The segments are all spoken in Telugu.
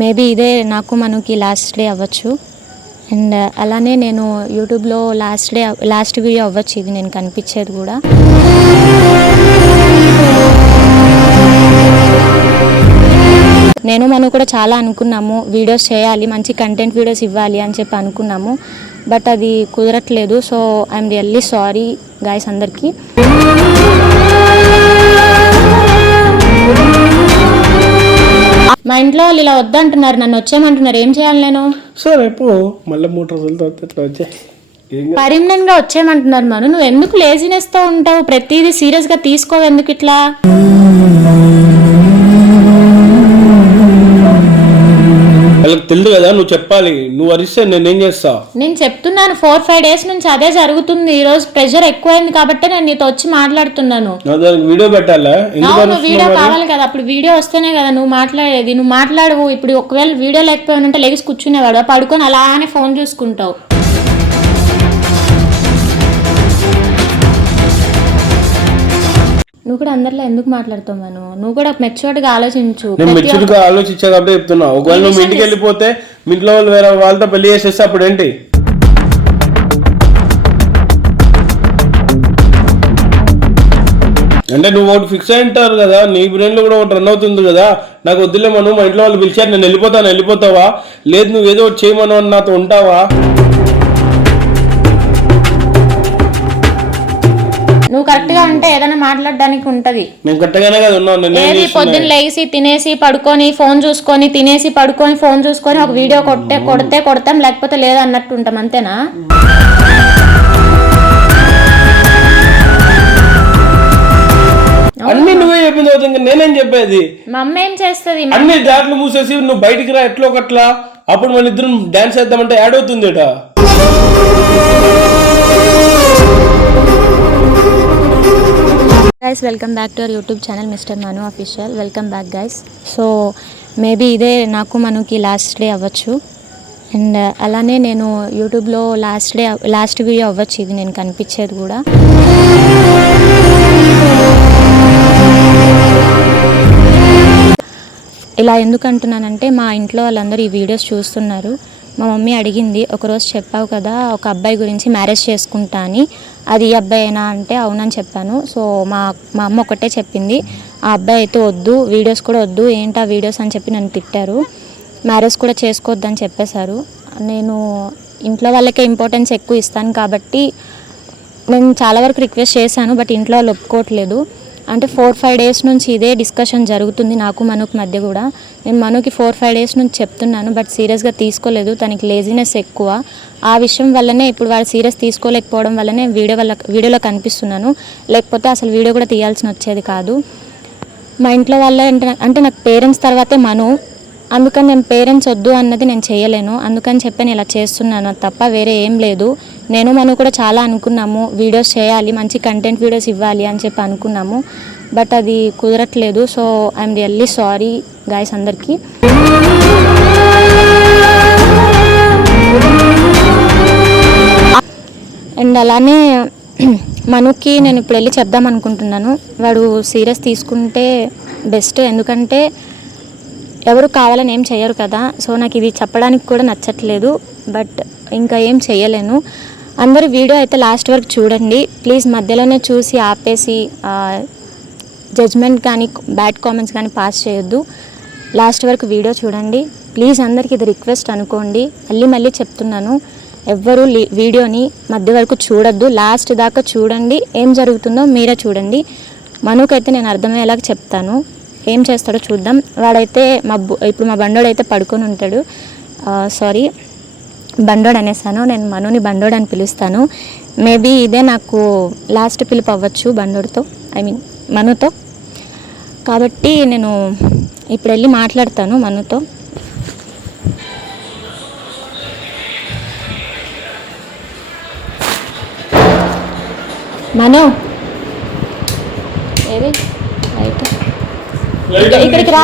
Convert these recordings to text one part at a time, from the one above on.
మేబీ ఇదే నాకు మనకి లాస్ట్ డే అవ్వచ్చు. అండ్ అలానే నేను యూట్యూబ్లో లాస్ట్ వీడియో అవ్వచ్చు ఇది నేను కనిపించేది కూడా. నేను మనం కూడా చాలా అనుకున్నాము, వీడియోస్ చేయాలి, మంచి కంటెంట్ వీడియోస్ ఇవ్వాలి అని చెప్పి అనుకున్నాము. బట్ అది కుదరట్లేదు. So I'm really sorry guys అందరికీ. మా ఇంట్లో వాళ్ళు ఇలా వద్దంటున్నారు, నన్ను వచ్చేయమంటున్నారు. ఏం చేయాలి నేను? సో రేపు మళ్ళీ 3 రోజుల తర్వాత ఇట్లా వచ్చే పర్మనెంట్ గా వచ్చేయమంటున్నారు. మను నువ్వు ఎందుకు లేజినెస్ తో ఉంటావు? ప్రతిదీ సీరియస్ గా తీసుకోవు ఎందుకు ఇట్లా? వాళ్ళకి తెలియదు కదా, నువ్వు చెప్పాలి. నువ్వు అరిస్తే నేనేం చేస్తా? నేను చెప్తున్నాను 4-5 డేస్ నుంచి అదే జరుగుతుంది. ఈ రోజు ప్రెషర్ ఎక్కువైంది కాబట్టి నేను నీతో వచ్చి మాట్లాడుతున్నాను. వీడియో పెట్టాలా? వీడియో కావాలి కదా, అప్పుడు వీడియో వస్తేనే కదా నువ్వు మాట్లాడేది. నువ్వు మాట్లాడవు. ఇప్పుడు ఒకవేళ వీడియో లేకపోయినంటే లెగిసి కూర్చునేవాడు, పడుకొని అలానే ఫోన్ చూసుకుంటావు. నువ్వు కూడా అందరిలో ఎందుకు మాట్లాడుతావు మను? నువ్వు కూడా మెచ్యూర్డ్ గా ఆలోచించు. నేను మెచ్యూర్డ్ గా ఆలోచించా కాబట్టి చెప్తున్నా. ఒకవేళ నువ్వు ఇంటికి వెళ్ళిపోతే మీ ఇంట్లో వాళ్ళు వేరే వాళ్ళతో పెళ్లి చేసేస్తే అప్పుడు ఏంటి? అంటే నువ్వు ఒకటి ఫిక్స్ అయి ఉంటారు కదా, నీ బ్రెయిన్ లో కూడా ఒకటి రన్ అవుతుంది కదా. నాకు వద్దులే మను, మా ఇంట్లో వాళ్ళు పిలిచారు, నేను వెళ్ళిపోతావా? లేదు నువ్వు ఏదో ఒకటి చేయమను అని నాతో ఉంటావా? నువ్వు కరెక్ట్ గా ఉంటే ఏదైనా మాట్లాడడానికి ఉంటది. నేను కరెక్ట్గానే కదా ఉన్నాను. ఏది పొద్దున్న లేసి తినేసి పడుకొని ఫోన్ చూసుకొని, తినేసి పడుకొని ఫోన్ చూసుకొని ఒక వీడియో కొడతాం, లేకపోతే లేదన్నట్టు ఉంటాం, అంతేనా? అన్ని నువ్వే చెప్పింది అవుతుంది, నేనేం చెప్పేది? మా అమ్మ ఏం చేస్తుంది? అన్ని దాంట్లో మూసేసి నువ్వు బయటికి రా ఎట్లో ఒకట్లా, అప్పుడు మన ఇద్దరం డాన్స్ చేద్దామంటే యాడ్ అవుతుంది. Guys welcome back to our YouTube channel mister Manu official. Welcome back guys. So maybe ఇదే నాకు మనకి లాస్ట్ డే అవ్వచ్చు. అండ్ అలానే నేను యూట్యూబ్లో లాస్ట్ వీడియో అవ్వచ్చు ఇది నేను కనిపించేది కూడా. ఇలా ఎందుకు అంటున్నానంటే మా ఇంట్లో వాళ్ళందరూ ఈ వీడియోస్ చూస్తున్నారు. మా మమ్మీ అడిగింది, ఒకరోజు చెప్పావు కదా ఒక అబ్బాయి గురించి మ్యారేజ్ చేసుకుంటా అని, అది ఈ అబ్బాయినా అంటే అవునని చెప్పాను. సో మా అమ్మ ఒకటే చెప్పింది, ఆ అబ్బాయి అయితే వద్దు, వీడియోస్ కూడా వద్దు, ఏంటా వీడియోస్ అని చెప్పి నన్ను తిట్టారు. మ్యారేజ్ కూడా చేసుకోవద్దని చెప్పేశారు. నేను ఇంట్లో వాళ్ళకే ఇంపార్టెన్స్ ఎక్కువ ఇస్తాను కాబట్టి నేను చాలా వరకు రిక్వెస్ట్ చేశాను, బట్ ఇంట్లో వాళ్ళు ఒప్పుకోవట్లేదు. అంటే 4-5 డేస్ నుంచి ఇదే డిస్కషన్ జరుగుతుంది నాకు మనుకి మధ్య కూడా. నేను మనుకి 4-5 డేస్ నుంచి చెప్తున్నాను, బట్ సీరియస్గా తీసుకోలేదు. తనకి లేజినెస్ ఎక్కువ. ఆ విషయం వల్లనే ఇప్పుడు వాడు సీరియస్ తీసుకోలేకపోవడం వల్లనే వీడియోలో కనిపిస్తున్నాను. లేకపోతే అసలు వీడియో కూడా తీయాల్సిన వచ్చేది కాదు. మా ఇంట్లో వాళ్ళే అంటే నాకు పేరెంట్స్ తర్వాతే మను, అందుకని నేను పేరెంట్స్ వద్దు అన్నది నేను చేయలేను. అందుకని చెప్పి నేను ఇలా చేస్తున్నాను తప్ప వేరే ఏం లేదు. నేను మనం కూడా చాలా అనుకున్నాము, వీడియోస్ చేయాలి, మంచి కంటెంట్ వీడియోస్ ఇవ్వాలి అని చెప్పి అనుకున్నాము. బట్ అది కుదరట్లేదు. So I'm really sorry guys అందరికీ. అండ్ అలానే మనుకి నేను ఇప్పుడు వెళ్ళి చెప్దాం అనుకుంటున్నాను. వాడు సీరియస్ తీసుకుంటే బెస్ట్, ఎందుకంటే ఎవరు కావాలని ఏం చేయరు కదా. సో నాకు ఇది చెప్పడానికి కూడా నచ్చట్లేదు, బట్ ఇంకా ఏం చేయలేను. అందరూ వీడియో అయితే లాస్ట్ వరకు చూడండి ప్లీజ్. మధ్యలోనే చూసి ఆపేసి జడ్జ్మెంట్ కానీ బ్యాడ్ కామెంట్స్ కానీ పాస్ చేయొద్దు. లాస్ట్ వరకు వీడియో చూడండి ప్లీజ్. అందరికీ ఇది రిక్వెస్ట్ అనుకోండి, మళ్ళీ చెప్తున్నాను. ఎవ్వరూ వీడియోని మధ్య వరకు చూడొద్దు, లాస్ట్ దాకా చూడండి. ఏం జరుగుతుందో మీరే చూడండి. మనుకైతే నేను అర్థమయ్యేలాగా చెప్తాను, ఏం చేస్తాడో చూద్దాం. వాడైతే ఇప్పుడు మా బండోడు అయితే పడుకొని ఉంటాడు. సారీ బండోడు అనేసాను, నేను మనుని బండోడు అని పిలుస్తాను. మేబీ ఇదే నాకు లాస్ట్ పిలుపు అవ్వచ్చు బండోడితో, మనుతో. కాబట్టి నేను ఇప్పుడు వెళ్ళి మాట్లాడతాను మనుతో. మను ఏది అయితే ఇక్కడికి రా,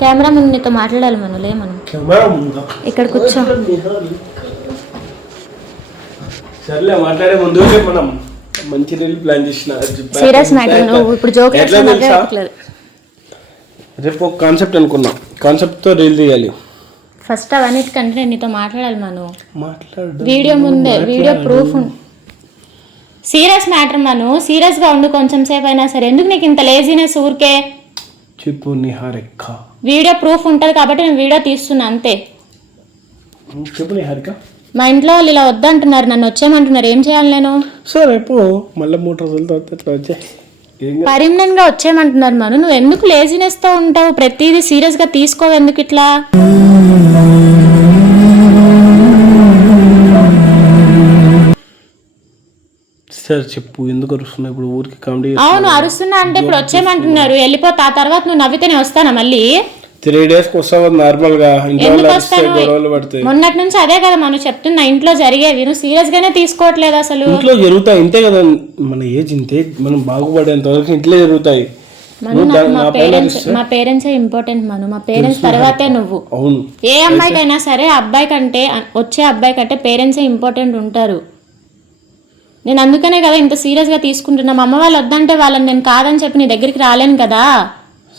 కెమెరా ముందు నీతో మాట్లాడాలి. మనం లేమను ఇక్కడ కూర్చో. మాట్లాడే ముందు మనం మంచి ప్లాన్ చేసిన సీరియస్ మ్యాటర్. నువ్వు ఇప్పుడు జోక్ రేపు ఒక కాన్సెప్ట్ అనుకున్నా, కాన్సెప్ట్తో రీల్ తీయాలి. ఫస్ట్ అవన్నిటికంటే నేను నీతో మాట్లాడాలి మను. మాట్లాడు. వీడియో ముందే, వీడియో ప్రూఫ్. సీరియస్ మ్యాటర్ మను, సీరియస్గా ఉండు కొంచెం సేపు అయినా సరే. ఎందుకు నీకు ఇంత లేజినెస్ ఊరికే? చెప్పు నిహారిక. వీడియో ప్రూఫ్ ఉంటుంది కాబట్టి నేను వీడియో తీస్తున్నా అంతే. చెప్పు నిహారిక. మా ఇంట్లో వాళ్ళు ఇలా వద్దంటున్నారు, నన్ను వచ్చేయమంటున్నారు, ఏం చేయాలి నేను? సరే రేపు మళ్ళీ 3 రోజుల తర్వాత ఇట్లా వచ్చాయి. పర్మనెంట్ గా వచ్చేయమంటున్నారు మను. నువ్వు ఎందుకు లేజినెస్ తో ఉంటావు? ప్రతిదీ సీరియస్ గా తీసుకోవు ఎందుకు ఇట్లా? సరే చెప్పు, ఎందుకు అరుస్తున్నావు ఇప్పుడు? ఊరికి కామెడీ. అవును అరుస్తున్నా అంటే ఇప్పుడు వచ్చేయమంటున్నారు, వెళ్ళిపోతా. ఆ తర్వాత నువ్వు నవ్వితేనే వస్తానా మళ్ళీ? 3 days వస్తావు నార్మల్ గా. ఎందుకు వస్తాను? మొన్నటి నుంచి అదే కదా మనం చెప్తున్నా, ఇంట్లో జరిగేవి నువ్వు సీరియస్ గానే తీసుకోవట్లేదు అసలు. ఇంట్లో జరుగుతాయి ఇంతే కదా, మన ఏజ్ ఇంతే, మనం బాగుపడేంత వరకు ఇంట్లో జరుగుతాయి. మా పేరెంట్సే ఇంపార్టెంట్ మను, మా పేరెంట్స్ తర్వాతే నువ్వు. అవును, ఏ అమ్మాయికైనా సరే అబ్బాయి కంటే, వచ్చే అబ్బాయి కంటే పేరెంట్సే ఇంపార్టెంట్ ఉంటారు. నేను అందుకనే కదా ఇంత సీరియస్ గా తీసుకుంటున్నా. మా అమ్మ వాళ్ళు వద్దంటే వాళ్ళని నేను కాదని చెప్పి నీ దగ్గరికి రాలేను కదా.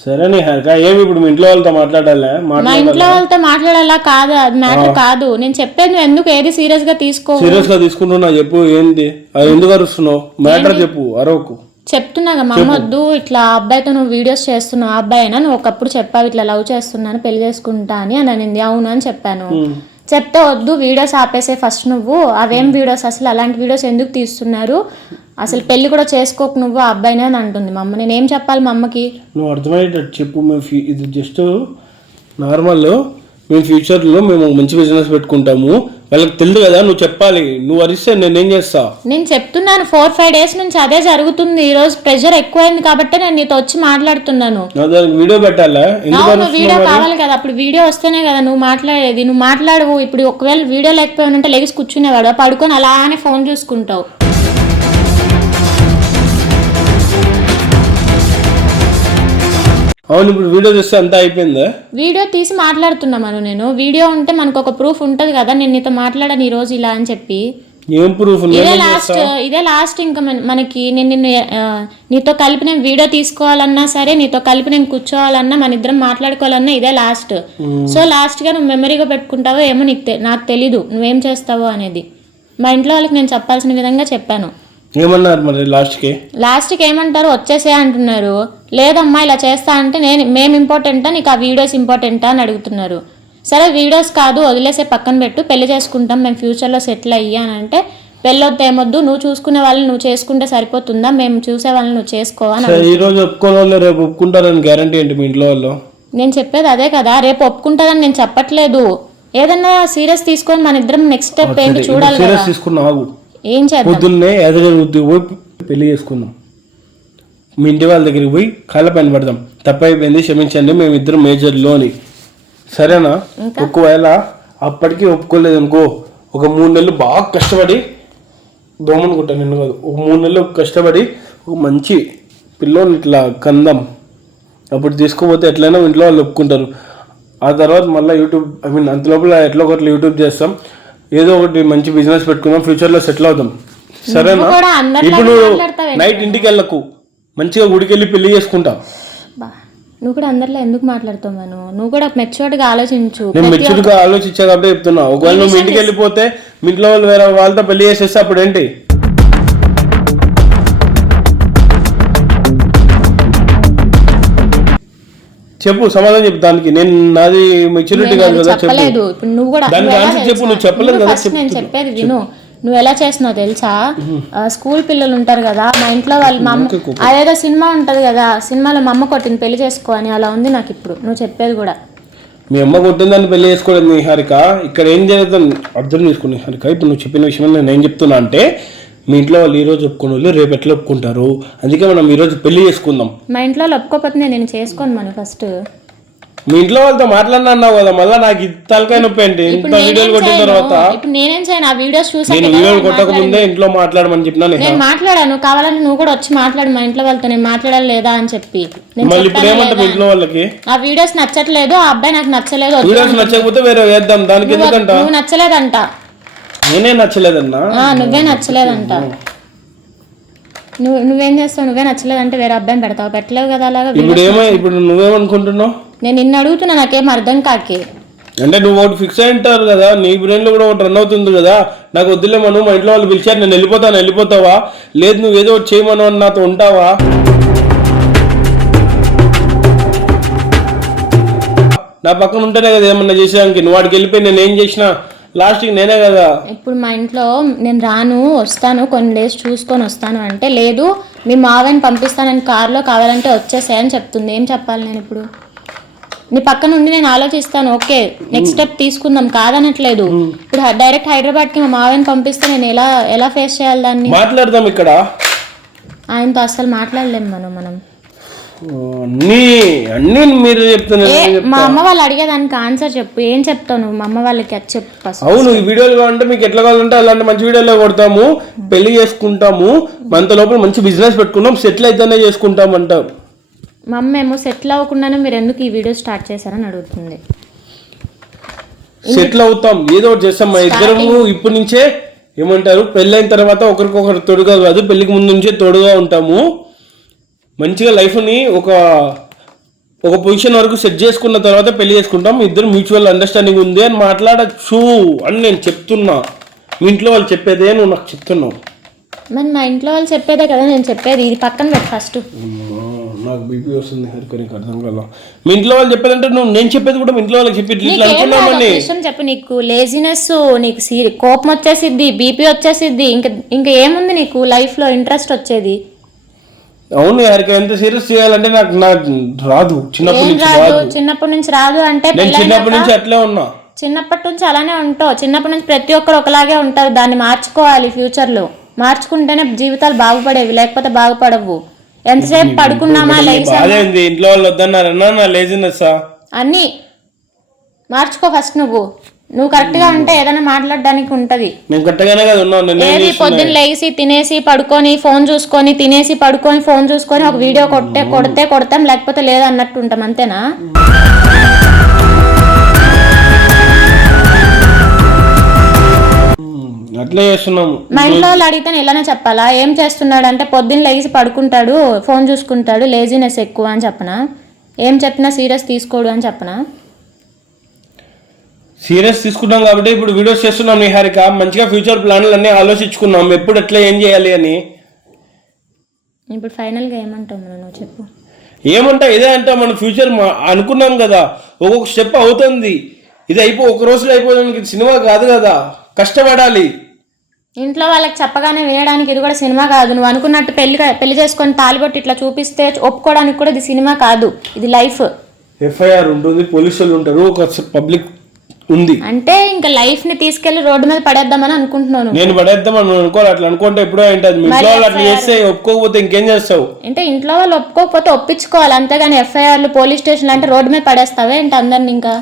సరే నిహారిక, ఏమి ఇప్పుడు మీ ఇంట్లో వాళ్ళతో మాట్లాడాలా? మా ఇంట్లో వాళ్ళతో మాట్లాడాలా కాదు, అది మ్యాటర్ కాదు. నేను చెప్పేది నువ్వు ఎందుకు ఏది సీరియస్ గా తీసుకో. సీరియస్ గా తీసుకుంటున్నా చెప్పు, ఏంటి అది? ఎందుకు అరుస్తున్నావు? మ్యాటర్ చెప్పు, అరవకు. చెప్తున్నాగా మా అమ్మ వద్దు, ఇట్లా అబ్బాయితో నువ్వు వీడియోస్ చేస్తున్నావు, ఆ అబ్బాయి అయినా నువ్వు ఒకప్పుడు చెప్పావు ఇట్లా లవ్ చేస్తున్నాను పెళ్లి చేసుకుంటా అని అనింది. అవును అని చెప్పాను. చెప్తే వద్దు వీడియోస్ ఆపేసే ఫస్ట్ నువ్వు. అవేం వీడియోస్ అసలు, అలాంటి వీడియోస్ ఎందుకు తీస్తున్నారు, అసలు పెళ్లి కూడా చేసుకోకు నువ్వు ఆ అబ్బాయినే అని అంటుంది మా అమ్మ. నేనేం చెప్పాలి మా అమ్మకి? నువ్వు అర్థమయ్యేటట్టు చెప్పు. మేము ఇది జస్ట్ నార్మల్, మేము ఫ్యూచర్లో మేము మంచి బిజినెస్ పెట్టుకుంటాము, వాళ్ళకి తెలియదు కదా, నువ్వు చెప్పాలి. నువ్వు అరిస్తే నేనేం చేస్తా? నేను చెప్తున్నాను 4-5 days నుంచి అదే జరుగుతుంది. ఈ రోజు ప్రెషర్ ఎక్కువైంది కాబట్టి నేను నీతో వచ్చి మాట్లాడుతున్నాను. దానికి వీడియో పెట్టాలా? వీడియో కావాలి కదా, అప్పుడు వీడియో వస్తేనే కదా నువ్వు మాట్లాడేది. నువ్వు మాట్లాడవు. ఇప్పుడు ఒకవేళ వీడియో లేకపోయినంటే లెగిసి కూర్చునేవాడు, పడుకొని అలానే ఫోన్ చూసుకుంటావు. అవును, ఇప్పుడు వీడియో చూస్తే అంతా అయిపోయిందా? వీడియో తీసి మాట్లాడుతున్నా మనం. నేను వీడియో ఉంటే మనకు ఒక ప్రూఫ్ ఉంటది కదా, నేను నీతో మాట్లాడాను ఈ రోజు ఇలా అని చెప్పి. ఏం ప్రూఫ్? ఇదే లాస్ట్ ఇంకా మనకి. నేను నీతో కలిపి నేను వీడియో తీసుకోవాలన్నా సరే, నీతో కలిపి నేను కూర్చోవాలన్నా, మన ఇద్దరం మాట్లాడుకోవాలన్నా ఇదే లాస్ట్. సో లాస్ట్ గా నువ్వు మెమరీగా పెట్టుకుంటావో ఏమో నాకు తెలీదు నువ్వేం చేస్తావో అనేది. మా ఇంట్లో వాళ్ళకి నేను చెప్పాల్సిన విధంగా చెప్పాను. ఏమన్నారు మరి లాస్ట్కి? ఏమంటారు, వచ్చేసే అంటున్నారు. లేదమ్మా ఇలా చేస్తా అంటే మేము ఇంపార్టెంటా నీకు ఆ వీడియోస్ ఇంపార్టెంటా అని అడుగుతున్నారు. సరే వీడియోస్ కాదు వదిలేసే పక్కన పెట్టు, పెళ్లి చేసుకుంటాం మేము ఫ్యూచర్లో సెటిల్ అయ్యి అని అంటే, పెళ్ళొద్దు ఏమొద్దు, నువ్వు చూసుకునే వాళ్ళని నువ్వు చేసుకుంటే సరిపోతుందా, మేము చూసే వాళ్ళని నువ్వు చేసుకోవాలి. ఈ రోజు ఒప్పుకోని వాళ్ళు రేపు ఒప్పుకుంటారని గ్యారంటీ ఏంటి మీ ఇంట్లో వాళ్ళు? నేను చెప్పేది అదే కదా, రేపు ఒప్పుకుంటారని నేను చెప్పట్లేదు. ఏదన్నా సీరియస్ తీసుకొని మన ఇద్దరం నెక్స్ట్ స్టెప్ ఏంటి చూడాలి కదా. ఏం చేద్దాం? పొద్దున్నే ఎదగలుగుతూ పోయి పెళ్లి చేసుకుందాం, మీ ఇంటి వాళ్ళ దగ్గరికి పోయి కాళ్ళ పైన పడదాం, తప్పైపోయింది క్షమించండి మేమిద్దరం మేజర్లో అని. సరేనా? ఒకవేళ అప్పటికీ ఒప్పుకోలేదు అనుకో, ఒక 3 నెలలు బాగా కష్టపడి, దోమనుకుంటా నిన్ను కాదు, ఒక 3 నెలలు కష్టపడి ఒక మంచి పిల్లోని ఇట్లా కందాం. అప్పుడు తీసుకోపోతే ఎట్లయినా ఇంట్లో వాళ్ళు ఒప్పుకుంటారు. ఆ తర్వాత మళ్ళీ యూట్యూబ్, అంత లోపల ఎట్లా ఒకటి యూట్యూబ్ చేస్తాం, ఏదో ఒకటి మంచి బిజినెస్ పెట్టుకుందాం, ఫ్యూచర్లో సెటిల్ అవుతాం. సరేనా? ఇప్పుడు నైట్ ఇంటికి వెళ్ళకు, మంచిగా గుడికి వెళ్ళి పెళ్లి చేసుకుంటా. నువ్వు కూడా అందరిలో ఎందుకు మాట్లాడుతావు మనం? నువ్వు కూడా మెచ్యూర్డ్ గా ఆలోచించు. నేను మెచ్యూర్డ్ గా ఆలోచించా కాబట్టి చెప్తున్నా. ఒకవేళ నువ్వు ఇంటికి వెళ్ళిపోతే మీ ఇంట్లో వాళ్ళు వేరే వాళ్ళతో పెళ్లి చేసేస్తే అప్పుడు ఏంటి? చెప్పు, సమాధానం చెప్పు దానికి. నేను నాది మెచ్యూరిటీ కాదు కదా, చెప్పలేదు. ఇప్పుడు నువ్వు కూడా దానికి ఆన్సర్ చెప్పు. నువ్వు చెప్పలేదు కదా. నేను చెప్పేది విను. నువ్వు ఎలా చేస్తున్నావు తెలుసా? స్కూల్ పిల్లలు ఉంటారు కదా, మా ఇంట్లో వాళ్ళు, మా అమ్మ అదేదో సినిమా ఉంటది కదా, సినిమాలో మా అమ్మ కొట్టింది పెళ్లి చేసుకో అని, అలా ఉంది నాకు ఇప్పుడు నువ్వు చెప్పేది కూడా. మీ అమ్మ కొట్టిందని పెళ్లి చేసుకోలేదు నిహారిక. ఇక్కడ ఏం జరుగుతుంది అర్థం చేసుకో నిహారిక. ఇప్పుడు నువ్వు చెప్పిన విషయం నేను ఏం చెప్తున్నా అంటే, మీ ఇంట్లో వాళ్ళు ఈ రోజు ఒప్పుకుని వాళ్ళు రేపు ఎట్లా ఒప్పుకుంటారు, అందుకే మనం ఈ రోజు పెళ్లి చేసుకుందాం. మా ఇంట్లో వాళ్ళు ఒప్పుకోకపోతే నేను చేసుకోను మనం. ఫస్ట్ మీ ఇంట్లో వాళ్ళతో మాట్లాడినావు కదా, మళ్ళీ నాకు తలకాయ నొప్పి ఏంటి? ఇంత వీడియోలు కొట్టిన తర్వాత ఇప్పుడు నేనేం చేయను? ఆ వీడియోస్ చూసి నేను వీడియోలు కొట్టక ముందే ఇంట్లో మాట్లాడమని చెప్పినా. నేను మాట్లాడాను, కావాలని నువ్వు కూడా వచ్చి మాట్లాడు మా ఇంట్లో వాళ్ళతో, నేను మాట్లాడాలి లేదా అని చెప్పి. మళ్ళీ ఇప్పుడు ఏమంటావు ఇంట్లో వాళ్ళకి? ఆ వీడియోస్ నచ్చట్లేదు, ఆ అబ్బాయి నాకు నచ్చలేదు. వీడియోస్ నచ్చకపోతే వేరే వేద్దాం, దానికి ఎందుకంట? నువ్వు నచ్చలేదంట. నేనే నచ్చలేదన్నా? నువ్వే నచ్చలేదంట. నువ్వేం చేస్తావు? నువ్వే నచ్చలేదు అంటే వేరే అబ్బాయిని పెడతావు? పెట్టలేవు కదా అలాగా. ఇప్పుడు నువ్వేమనుకుంటున్నావు? నేను నిన్ను అడుగుతున్నా, నాకేం అర్థం కాకే. అంటే నువ్వు ఒకటి ఫిక్స్ అయి ఉంటారు కదా, నీ బ్రెయిన్ లో కూడా ఒకటి రన్ అవుతుంది కదా, నాకు వద్దులేమను, మా ఇంట్లో వాళ్ళు పిలిచారు నేను వెళ్ళిపోతావా? లేదు నువ్వు ఏదో ఒకటి చేయమను అని నాతో ఉంటావా? నా పక్కన ఉంటేనే కదా ఏమన్నా చేసేదానికి. నువ్వు వాడికి వెళ్ళిపోయి నేను ఏం చేసినా లాస్ట్కి నేనే కదా. ఇప్పుడు మా ఇంట్లో నేను వస్తాను కొన్ని డేస్ చూసుకొని వస్తాను అంటే, లేదు మీ మావని పంపిస్తానని కార్లో కావాలంటే వచ్చేసాయని చెప్తుంది. ఏం చెప్పాలి నేను ఇప్పుడు? నీ పక్కన ఉండి నేను ఆలోచిస్తాను, ఓకే నెక్స్ట్ స్టెప్ తీసుకుందాం, కాదనట్లేదు. ఇప్పుడు డైరెక్ట్ హైదరాబాద్కి మా మావని పంపిస్తే నేను ఎలా ఫేస్ చేయాలి దాన్ని? మాట్లాడదాం ఇక్కడ. ఆయనతో అసలు మాట్లాడలేము మనం. అన్నీ మీరు చెప్తున్నారు. మా అమ్మ వాళ్ళు అడిగేదానికి ఆన్సర్ చెప్పు. ఏం చెప్తావు నువ్వు మా అమ్మ వాళ్ళకి? అది చెప్పు ఫస్ట్. అవును, ఈ వీడియోలు కావాలంటే మీకు ఎట్లా కావాలంటే అలాంటి మంచి వీడియోలో కొడతాము, పెళ్లి చేసుకుంటాము, మనతో లోపల మంచి బిజినెస్ పెట్టుకుంటాం, సెటిల్ అయితేనే చేసుకుంటాం అంటారు. మా అమ్మ ఏమో సెటిల్ అవ్వకుండానే మీరు ఎందుకు ఈ వీడియో స్టార్ట్ చేశారని అడుగుతుంది. సెటిల్ అవుతాం, ఏదో ఒకటి చేస్తాం. మా ఇద్దరము ఇప్పటి నుంచే ఏమంటారు, పెళ్ళైన తర్వాత ఒకరికొకరు తోడుగా కాదు, పెళ్లికి ముందు నుంచే తోడుగా ఉంటాము. మంచిగా లైఫ్ని ఒక పొజిషన్ వరకు సెట్ చేసుకున్న తర్వాత పెళ్లి చేసుకుంటాం. ఇద్దరు మ్యూచువల్ అండర్స్టాండింగ్ ఉంది అని మాట్లాడచ్చు అని నేను చెప్తున్నా. మీ ఇంట్లో వాళ్ళు చెప్పేదే నువ్వు నాకు చెప్తున్నావు. మరి మా ఇంట్లో వాళ్ళు చెప్పేదే కదా నేను చెప్పేది. ఇది పక్కన పెట్టు ఫస్ట్. నాకు బీపీ వస్తుంది, హరికరికి అర్థం కదా. మీ ఇంట్లో వాళ్ళు చెప్పేదంటే నేను చెప్పేది కూడా మీ ఇంట్లో వాళ్ళకి చెప్పి ఇట్లా అనుకున్నామని చెప్పు. నీకు లేజినెస్, నీకు కోపం వచ్చేసిద్ది, బీపీ వచ్చేసిద్ది, ఇంకా ఏముంది నీకు లైఫ్ లో ఇంట్రెస్ట్ వచ్చేది? అవును, హరిక ఎంత సీరియస్ చేయాలంటే నాకు రాదు. చిన్నప్పటి నుంచి రాదు అంటే చిన్నప్పటి నుంచి అట్లే ఉన్నా. చిన్నప్పటి నుంచి అలానే ఉంటావు. చిన్నప్పటి నుంచి ప్రతి ఒక్కరు ఒకలాగే ఉంటారు. దాన్ని మార్చుకోవాలి. ఫ్యూచర్ లో మార్చుకుంటేనే జీవితాలు బాగుపడేవి, లేకపోతే బాగుపడవు. ఎంతసేపు పడుకున్నామా ఇంట్లో వాళ్ళు వద్దన్నారన్నా నా లేజినెస్ అన్ని మార్చుకో ఫస్ట్. నువ్వు కరెక్ట్ గా ఉంటే ఏదైనా మాట్లాడడానికి ఉంటది. ఏది పొద్దున్న లేచి తినేసి పడుకొని ఫోన్ చూసుకొని, తినేసి పడుకొని ఫోన్ చూసుకొని ఒక వీడియో కొడితే కొడతాం, లేకపోతే లేదన్నట్టు ఉంటాం, అంతేనా? అట్లే చేస్తున్నాము. మా ఇంట్లో వాళ్ళు అడిగితే ఇలానే చెప్పాలా? ఏం చేస్తున్నాడు అంటే పొద్దున్న లేచి పడుకుంటాడు, ఫోన్ చూసుకుంటాడు, లేజినెస్ ఎక్కువ అని చెప్పనా? ఏం చెప్పినా సీరియస్ తీసుకోడు అని చెప్పనా? సీరియస్ తీసుకున్నాం కాబట్టి ఇప్పుడు వీడియోస్ చేస్తున్నాం. నిహారిక మంచిగా ఫ్యూచర్ ప్లాన్లు అన్నీ ఆలోచించుకున్నాం, ఎప్పుడు ఎట్లా ఏం చేయాలి అని. ఇప్పుడు ఫైనల్ గా ఏమంటావు నువ్వు చెప్పు. ఏమంటా ఇదే అంటా, మన ఫ్యూచర్ అనుకున్నాం కదా, ఒక్కొక్క స్టెప్ అవుతుంది. ఇది ఒక రోజులో అయిపోవడానికి సినిమా కాదు కదా, కష్టపడాలి. ఇంట్లో వాళ్ళకి చెప్పగానే వినడానికి ఇది కూడా సినిమా కాదు. నువ్వు అనుకున్నట్టు పెళ్లి చేసుకొని తాలిబొట్టి ఇట్లా చూపిస్తే ఒప్పుకోవడానికి కూడా ఇది సినిమా కాదు, ఇది లైఫ్. ఎఫ్ఐఆర్ ఉంటుంది, పోలీసులు ఉంటారు, ఒక పబ్లిక్ ఉంది. అంటే ఇంకా లైఫ్ ని తీసుకెళ్లి రోడ్డు మీద పడేద్దామని అనుకుంటున్నాను. నేను పడేద్దామని అనుకోవాలి. అట్లా అనుకుంటే ఎప్పుడో ఏంటది. ఇంట్లో వాళ్ళు అట్లా చేస్తే ఒప్పుకోకపోతే ఇంకేం చేస్తావు? అంటే ఇంట్లో వాళ్ళు ఒప్పుకోకపోతే ఒప్పించుకోవాలి, అంతేగాని ఎఫ్ఐఆర్లు పోలీస్ స్టేషన్లు అంటే రోడ్డు మీద పడేస్తావే ఏంటి అందరిని? ఇంకా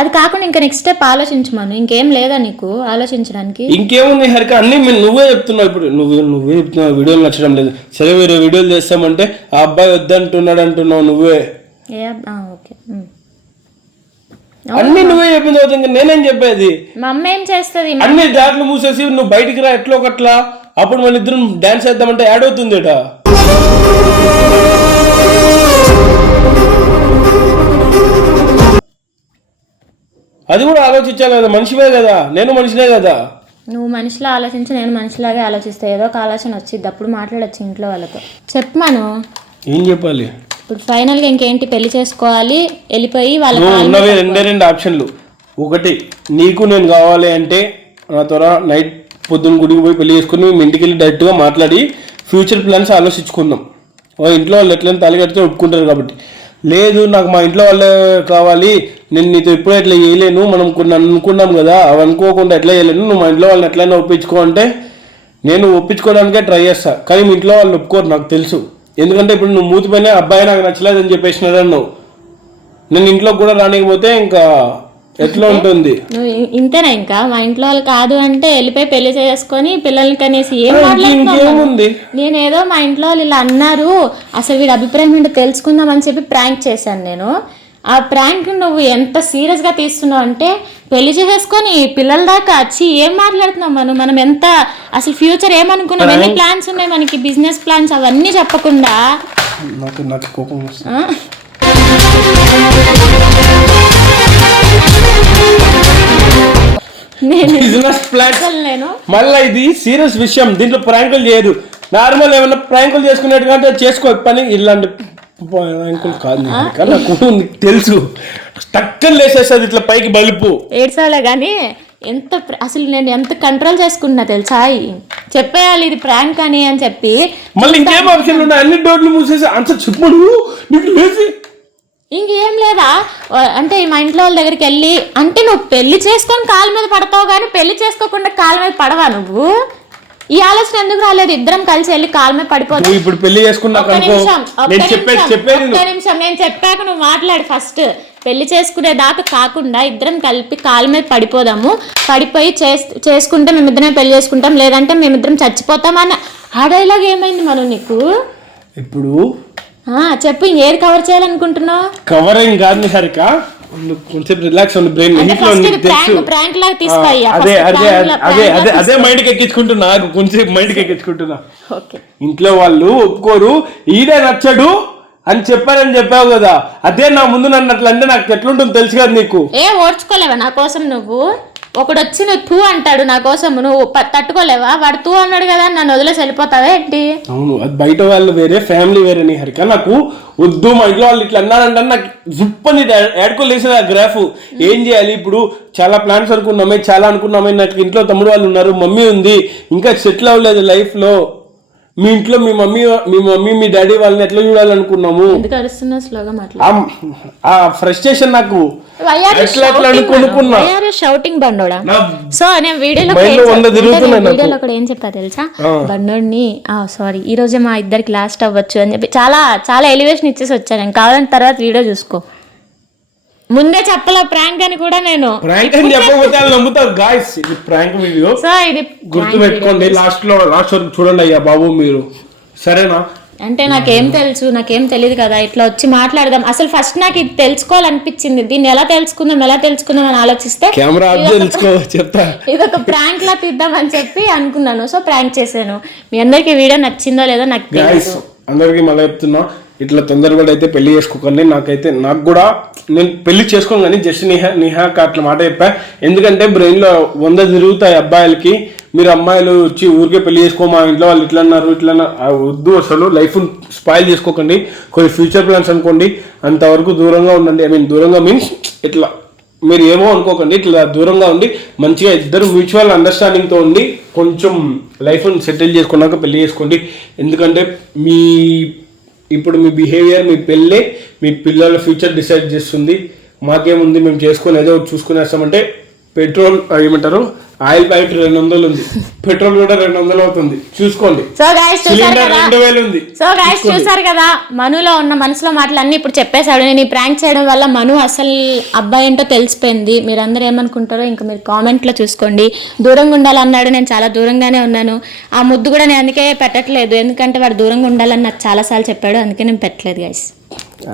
అది కాకుండా ఇంకా నెక్స్ట్ స్టెప్ ఆలోచించమను. ఇంకేం లేదా నీకు ఆలోచించడానికి? ఇంకేముంది హరిక, అన్ని నువ్వే చెప్తున్నావు. ఇప్పుడు నువ్వే చెప్తున్నావు వీడియోలు నచ్చడం లేదు, సరే వేరే వీడియోలు చేస్తామంటే ఆ అబ్బాయి వద్దంటున్నాడు అంటున్నావు నువ్వే. ఓకే, అన్ని నువ్వే చెప్పింది అవుతుంది, ఇంకా నేనేం చెప్పేది? మా అమ్మ ఏం చేస్తుంది? అన్ని దాంట్లో మూసేసి నువ్వు బయటికి రా ఎట్లో ఒకట్లా, అప్పుడు మన ఇద్దరం డాన్స్ చేద్దామంటే యాడ్ అవుతుంది. అది కూడా ఆలోచించాలి కదా, మనిషివే కదా, నేను మనిషినే కదా. నువ్వు మనిషిలో ఆలోచించి నేను మనిషిలాగే ఆలోచిస్తే ఏదో ఒక ఆలోచన వచ్చింది, అప్పుడు మాట్లాడచ్చు ఇంట్లో వాళ్ళతో. చెప్పమాను. ఏం చెప్పాలి ఇప్పుడు ఫైనల్ గా ఇంకేంటి? పెళ్లి చేసుకోవాలి, వెళ్ళిపోయి వాళ్ళ ఉన్నవి రెండు ఆప్షన్లు. ఒకటి, నీకు నేను కావాలి అంటే నా త్వర నైట్ పొద్దున్న గుడికి పోయి పెళ్లి చేసుకుని మీ ఇంటికి వెళ్ళి డైరెక్ట్గా మాట్లాడి ఫ్యూచర్ ప్లాన్స్ ఆలోచించుకుందాం. ఇంట్లో వాళ్ళు ఎట్లయినా తాళి కడితే ఒప్పుకుంటారు కాబట్టి. లేదు నాకు మా ఇంట్లో వాళ్ళే కావాలి, నేను నీతో ఎప్పుడూ ఎట్లా చేయలేను, మనం కొన్ని అనుకున్నాం కదా, అవి అనుకోకుండా ఎట్లా చేయలేను, నువ్వు మా ఇంట్లో వాళ్ళని ఎట్లయినా ఒప్పించుకో అంటే నేను ఒప్పించుకోవడానికే ట్రై చేస్తా. కానీ మీ ఇంట్లో వాళ్ళు ఒప్పుకోరు నాకు తెలుసు. ఎందుకంటే ఇప్పుడు నువ్వు మూతిపోయినా అబ్బాయి నాకు నచ్చలేదని చెప్పేసినారని నేను ఇంట్లో కూడా రానికపోతే ఇంకా ఎట్లా ఉంటుంది? నువ్వు ఇంతేనా? ఇంకా మా ఇంట్లో వాళ్ళు కాదు అంటే వెళ్ళిపోయి పెళ్లి చేసుకొని పిల్లల్ని కనేసి ఏం మాట్లాడుతుంది? నేనేదో మా ఇంట్లో వాళ్ళు ఇలా అన్నారు, అసలు వీడి అభిప్రాయం ఏంటో తెలుసుకుందామని చెప్పి ప్రాంక్ చేశాను నేను. ఆ ప్రాంక్ నువ్వు ఎంత సీరియస్గా తీస్తున్నావు అంటే పెళ్లి చేసేసుకొని పిల్లల దాకా వచ్చి ఏం మాట్లాడుతున్నావు మనం ఎంత అసలు ఫ్యూచర్ ఏమనుకున్నాం, ఎన్ని ప్లాన్స్ ఉన్నాయి మనకి, బిజినెస్ ప్లాన్స్ అవన్నీ చెప్పకుండా నాకు కోపం వస్తుంది. బిజినెస్ ప్లాన్స్ మళ్ళీ ఇది సీరియస్ విషయం, దీంట్లో ప్రాంకులు చేయదు. నార్మల్ ఏమన్నా ప్రాంకులు చేసుకునేట్టుగా అంటే చేసుకో, పని ఇలాంటి ప్రాంకులు కాదు. నాకు తెలుసు, టక్కని లేసేస్తుంది ఇట్లా పైకి బలుపు ఏడ్చాలే కానీ ఎంత అసలు నేను ఎంత కంట్రోల్ చేసుకుంటున్నా తెలుసా, చెప్పేయాలి ఇది ప్రాంక్ అని చెప్పి. మళ్ళీ ఇంకేం ఆప్షన్ ఉన్నాయి, అన్ని డోర్లు మూసేసి అంత చెప్పు నీకు లేచి ఇంకేం లేదా అంటే మా ఇంట్లో వాళ్ళ దగ్గరికి వెళ్ళి అంటే నువ్వు పెళ్లి చేసుకొని కాళ్ళ మీద పడతావు కానీ పెళ్లి చేసుకోకుండా కాళ్ళ మీద పడవా నువ్వు? ఈ ఆలోచన ఎందుకు రాలేదు? ఇద్దరం కలిసి వెళ్ళి కాళ్ళ మీద పడిపోతావు. ఇప్పుడు పెళ్లి చేసుకున్నాక నిమిషం నేను చెప్పాక నువ్వు మాట్లాడు. ఫస్ట్ పెళ్లి చేసుకునే దాకా కాకుండా ఇద్దరం కలిపి కాళ్ళ మీద పడిపోదాము, పడిపోయి చేసుకుంటే మేమిద్దరం పెళ్లి చేసుకుంటాం, లేదంటే మేమిద్దరం చచ్చిపోతాం అని ఆ డైలాగ్ ఏమైంది మనం నీకు? ఇప్పుడు చెప్పు, ఇంకేది కవర్ చేయాలనుకుంటున్నావు? కవరింగ్ కాదు నిహారిక, కొంచెం రిలాక్స్ ఉంది బ్రెయిన్. అదే మైండ్కి ఎక్కించుకుంటున్నా, కొంచెం మైండ్కి ఎక్కించుకుంటున్నా. ఇంట్లో వాళ్ళు ఒప్పుకోరు, ఈడే నచ్చడు అని చెప్పావు కదా, అదే నా ముందు నన్ను అట్లా అంటే నాకు ఎట్లుంటుందో తెలుసు కదా నీకు. ఓడ్చుకోలేవా నా కోసం? నువ్వు ఒకడు వచ్చి నువ్వు తూ అంటాడు నా కోసం, నువ్వు తట్టుకోలేవా? వాడు తూ అన్నాడు కదా, నన్ను వదిలేసి వెళ్ళిపోతావా ఏంటి? అవును, అది బయట వాళ్ళు వేరే, ఫ్యామిలీ వేరే నిహారిక. నాకు వద్దు, మా ఇంట్లో వాళ్ళు ఇట్లా అన్నారంటే నాకు జుప్పని ఏడుకోలేసిన ఆ గ్రాఫ్. ఏం చేయాలి ఇప్పుడు? చాలా ప్లాన్స్ అనుకున్నామే, చాలా అనుకున్నామే. నాకు ఇంట్లో తమ్ముడు వాళ్ళు ఉన్నారు, మమ్మీ ఉంది, ఇంకా సెటిల్ అవ్వలేదు లైఫ్ లో. మీ ఇంట్లో మీ మమ్మీ మీ డాడీ వాళ్ళని ఎట్లా చూడాలనుకున్నాము. ఆ ఫ్రస్ట్రేషన్ నాకు సో నేను వీడియోలో కూడా ఏం చెప్పా తెలుసా, బండోడిని సారీ ఈ రోజే మా ఇద్దరికి లాస్ట్ అవ్వచ్చు అని చెప్పి చాలా చాలా ఎలివేషన్ ఇచ్చేసి వచ్చాను. నేను కావాలని తర్వాత వీడియో చూసుకో. ముందే చెప్పలా ప్రాంక్ అని కూడా. నేను ప్రాంక్ అని చెప్పకపోతే నమ్ముతారు గాయ్స్. ఇది ప్రాంక్ వీడియో, సో ఇది గుర్తు పెట్టుకోండి. లాస్ట్ వరకు చూడండి అయ్యా బాబు మీరు, సరేనా? అంటే నాకేం తెలియదు కదా, ఇట్లా వచ్చి మాట్లాడదాం. అసలు ఫస్ట్ నాకు ఇది తెలుసుకోవాలనిపించింది, దీన్ని ఎలా తెలుసుకుందాం అని ఆలోచిస్తే కెమెరా చెప్తా ఇది ఒక ప్రాంక్ లా తీద్దాం అని చెప్పి అనుకున్నాను. సో ప్రాంక్ చేశాను. మీ అందరికి వీడియో నచ్చిందో లేదో నాకు తెలుసు. అందరికి మళ్ళీ చెప్తున్నా, ఇట్లా తొందరగా అయితే పెళ్లి చేసుకోకండి. నాకు కూడా నేను పెళ్లి చేసుకోను కానీ జస్ట్ నిహాకి అట్లా మాట చెప్పా. ఎందుకంటే బ్రెయిన్లో 100 తిరుగుతాయి అబ్బాయిలకి. మీరు అమ్మాయిలు వచ్చి ఊరికే పెళ్లి చేసుకో, మా ఇంట్లో వాళ్ళు ఇట్లా అన్నారు వద్దు. అసలు లైఫ్ స్పాయిల్ చేసుకోకండి. కొన్ని ఫ్యూచర్ ప్లాన్స్ అనుకోండి, అంతవరకు దూరంగా ఉండండి. దూరంగా మీన్స్ ఇట్లా మీరు ఏమో అనుకోకండి, ఇట్లా దూరంగా ఉండి మంచిగా ఇద్దరు మ్యూచువల్ అండర్స్టాండింగ్తో ఉండి కొంచెం లైఫ్ని సెటిల్ చేసుకున్నాక పెళ్లి చేసుకోండి. ఎందుకంటే ఇప్పుడు మీ బిహేవియర్, మీ పెళ్ళే మీ పిల్లల ఫ్యూచర్ డిసైడ్ చేస్తుంది. మాకేముంది, మేము చేసుకొని ఏదో చూసుకునేస్తామంటే పెట్రోల్ ఏమంటారు, ఆయిల్ ప్యాకెట్ 200 ఉంది, పెట్రోల్ కూడా 200 అవుతుంది, చూసుకోండి. సిలిండర్ 2000 ఉంది. సో గైస్ చూసారు కదా, మనులో ఉన్న మనసులో మాటలన్నీ ఇప్పుడు చెప్పేశాడు. నేను ఈ ప్రాంక్ చేయడం వల్ల మను అసలు అబ్బాయి ఏంటో తెలిసిపోయింది. మీరందరూ ఏమనుకుంటారో ఇంకా మీరు కామెంట్లో చూసుకోండి. దూరంగా ఉండాలన్నాడు, నేను చాలా దూరంగానే ఉన్నాను. ఆ ముద్దు కూడా నేను అందుకే పెట్టట్లేదు, ఎందుకంటే వాడు దూరంగా ఉండాలని నాకు చాలాసార్లు చెప్పాడు, అందుకే నేను పెట్టలేదు గైస్.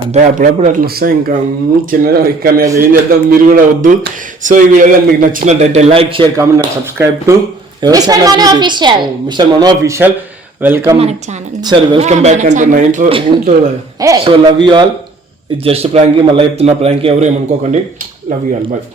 అంటే అప్పుడప్పుడు అట్లా వస్తాయి, ఇంకా చిన్నగా ఇక్కడ ఏం చేద్దాం, మీరు కూడా వద్దు. సో ఈ వీడియో మీకు నచ్చినట్టయితే like, share, comment and subscribe to mister Mano official. Welcome sir, welcome back అంటున్నా ఇంట్లో. So love you all. ఇది జస్ట్ ప్రాంక్, మళ్ళీ చెప్తున్నా ప్రాంక్, ఎవరు ఏమనుకోకండి. Love you all, bye.